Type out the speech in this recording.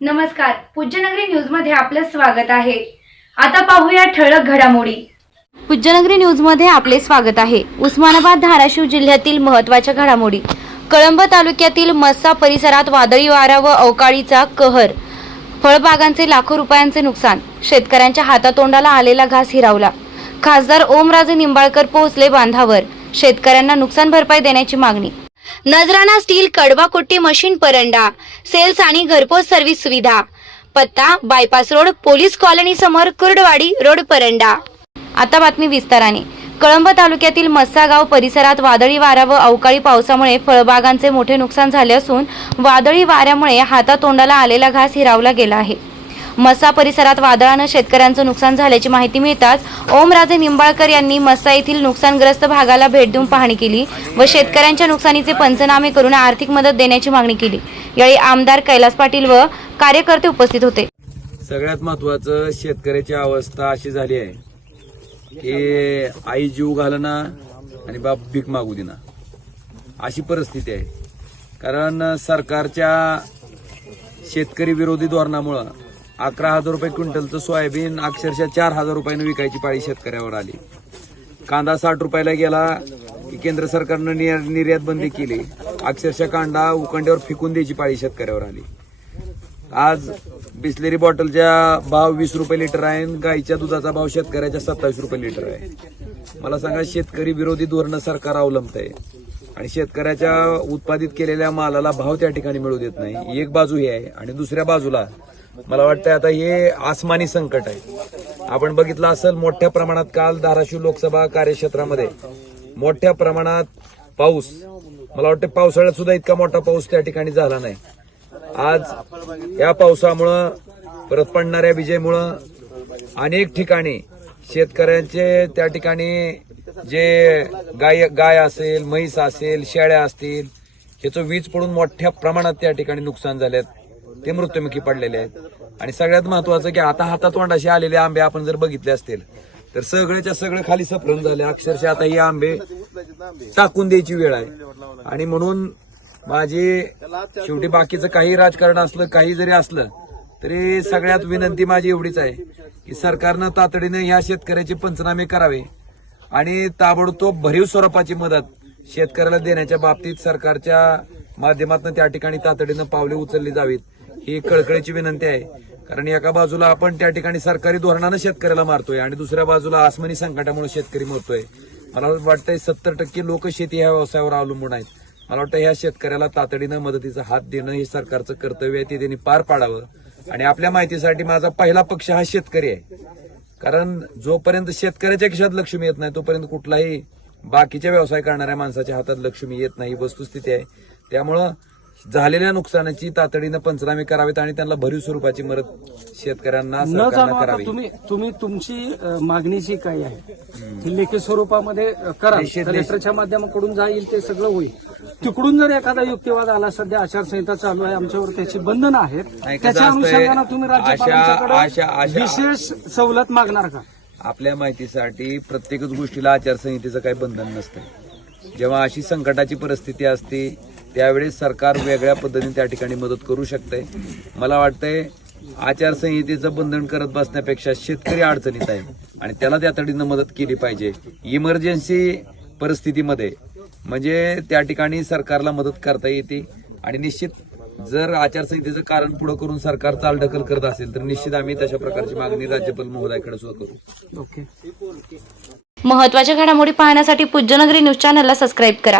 नमस्कार पूज्यनगरी न्यूजमध्ये आपलं स्वागत आहे. आता पाहूया ठळक घडामोडी. पूज्यनगरी न्यूजमध्ये आपले स्वागत आहे. उस्मानाबाद धाराशिव जिल्ह्यातील महत्त्वाच्या घडामोडी. कळंब तालुक्यातील मस्सा परिसरात वादळी वारा व अवकाळीचा कहर. फळबागांचे लाखो रुपयांचे नुकसान. शेतकऱ्यांच्या हातातोंडाला आलेला घास हिरावला. खासदार ओमराजे निंबाळकर पोहोचले बांधावर. शेतकऱ्यांना नुकसान भरपाई देण्याची मागणी. नजराना स्टील कडवाकोट्टी मशीन परंडा सेल्स आणि घरपोच सर्व्हिस सुविधा. पत्ता बायपास रोड पोलीस कॉलनी समोर कुर्डवाडी रोड परंडा. आता बातमी विस्ताराने. कळंब तालुक्यातील मस्सागाव परिसरात वादळी वारा व अवकाळी पावसामुळे फळबागांचे मोठे नुकसान झाले असून वादळी वाऱ्यामुळे हातातोंडाला आलेला घास हिरावला गेला आहे. मस्सा परिसरात वादळानं शेतकऱ्यांचं नुकसान झाल्याची माहिती मिळताच ओमराजे निंबाळकर यांनी मस्सा येथील नुकसानग्रस्त भागाला भेट देऊन पाहणी केली व शेतकऱ्यांच्या नुकसानीचे पंचनामे करून आर्थिक मदत देण्याची मागणी केली. यावेळी आमदार कैलास पाटील व कार्यकर्ते उपस्थित होते. सगळ्यात महत्वाचं शेतकऱ्याची अवस्था अशी झाली आहे की आई जीव घालना आणि बाप भीक मागू देना अशी परिस्थिती आहे. कारण सरकारच्या शेतकरी विरोधी धोरणामुळं अकरा हजार रुपये क्विंटलचं सोयाबीन अक्षरशः चार हजार रुपयानं विकायची पाळी शेतकऱ्यावर आली. कांदा साठ रुपयाला गेला. की केंद्र सरकारनं निर्यात बंदी केली. अक्षरशः कांदा उकंड्यावर फेकून द्यायची पाळी शेतकऱ्यावर आली. आज बिस्लेरी बॉटलच्या भाव वीस रुपये लिटर आहे आणि गाईच्या दुधाचा भाव शेतकऱ्याच्या सत्तावीस रुपये लिटर आहे. मला सांगा शेतकरी विरोधी धोरण सरकार अवलंबत आहे आणि शेतकऱ्याच्या उत्पादित केलेल्या मालाला भाव त्या ठिकाणी मिळू देत नाही. एक बाजू ही आहे आणि दुसऱ्या बाजूला मला वाटतं आता हे आसमानी संकट आहे. आपण बघितलं असेल मोठ्या प्रमाणात काल धाराशिव लोकसभा कार्यक्षेत्रामध्ये मोठ्या प्रमाणात पाऊस. मला वाटतं पावसाळ्यात सुद्धा इतका मोठा पाऊस त्या ठिकाणी झाला नाही. आज या पावसामुळं परत पडणाऱ्या विजेमुळं अनेक ठिकाणी शेतकऱ्यांचे त्या ठिकाणी जे गाय गाय असेल म्हैस असेल शेळ्या असतील ह्याचं वीज पडून मोठ्या प्रमाणात त्या ठिकाणी नुकसान झालेत. ते मृत्युमुखी पडलेले आहेत. आणि सगळ्यात महत्वाचं की आता हातात तोंडाशी आलेले आंबे आपण जर बघितले असतील तर सगळ्याच्या सगळं खाली सफरून झाले. अक्षरशः आता हे आंबे टाकून द्यायची वेळ आहे. आणि म्हणून माझी शेवटी बाकीचं काही राजकारण असलं काही जरी असलं तरी सगळ्यात विनंती माझी एवढीच आहे की सरकारनं तातडीने ह्या शेतकऱ्याचे पंचनामे करावे आणि ताबडतोब भरीव स्वरूपाची मदत शेतकऱ्याला देण्याच्या बाबतीत सरकारच्या माध्यमातून त्या ठिकाणी तातडीनं पावले उचलली जावीत. ही कळकळीची विनंती आहे. कारण एका बाजूला आपण त्या ठिकाणी सरकारी धोरणानं शेतकऱ्याला मारतोय आणि दुसऱ्या बाजूला आसमानी संकटामुळे शेतकरी मरतोय. मला वाटतंय सत्तर टक्के लोक शेती ह्या व्यवसायावर अवलंबून आहेत. मला वाटतं ह्या शेतकऱ्याला तातडीनं मदतीचा हात देणं हे सरकारचं कर्तव्य आहे ते त्यांनी पार पाडावं. आणि आपल्या माहितीसाठी माझा पहिला पक्ष हा शेतकरी आहे. कारण जोपर्यंत शेतकऱ्याच्या खिशात लक्ष्मी येत नाही तोपर्यंत कुठलाही बाकीच्या व्यवसाय करणाऱ्या माणसाच्या हातात लक्ष्मी येत नाही ही वस्तुस्थिती आहे. त्यामुळं झालेल्या नुकसानाची तातडीनं पंचनामे करावेत आणि त्यांना भरीव स्वरूपाची मदत शेतकऱ्यांना न करावी. तुम्ही तुम्ही तुमची अ, मागणी जी काही आहे ती लेखी स्वरूपामध्ये अ, करा. कलेक्टरच्या माध्यमाकडून जाईल ते सगळं होईल. तिकडून जर एखादा युक्तिवाद आला सध्या आचारसंहिता चालू आहे आमच्यावर त्याची बंधनं आहेत कसं त्याच्या असतंय, अनुषंगानं तुम्ही अशा- अशा- राज्यपालांच्याकडे अशा- विशेष सवलत मागणार का? आपल्या माहितीसाठी प्रत्येकच गोष्टीला आचारसंहितेचं काही बंधन नसतं जेव्हा अशी संकटाची परिस्थिती असते त्यावेळेस सरकार वेगळ्या पद्धतीने त्या ठिकाणी मदत करू शकते मला वाटतंय आचारसंहितेचं बंधन करत बसण्यापेक्षा शेतकरी अडचणीत आहे आणि त्याला तातडीनं मदत केली पाहिजे. इमर्जन्सी परिस्थितीमध्ये म्हणजे त्या ठिकाणी सरकारला मदत करता येते आणि निश्चित जर आचारसंहितेचं कारण पुढे करून सरकार चालढकल करत असेल तर निश्चित आम्ही तशा प्रकारची मागणी राज्यपाल महोदयाकडे सुद्धा करू. ओके. महत्त्वाच्या घडामोडी पाहण्यासाठी पूज्यनगरी न्यूज चॅनलला सबस्क्राईब करा.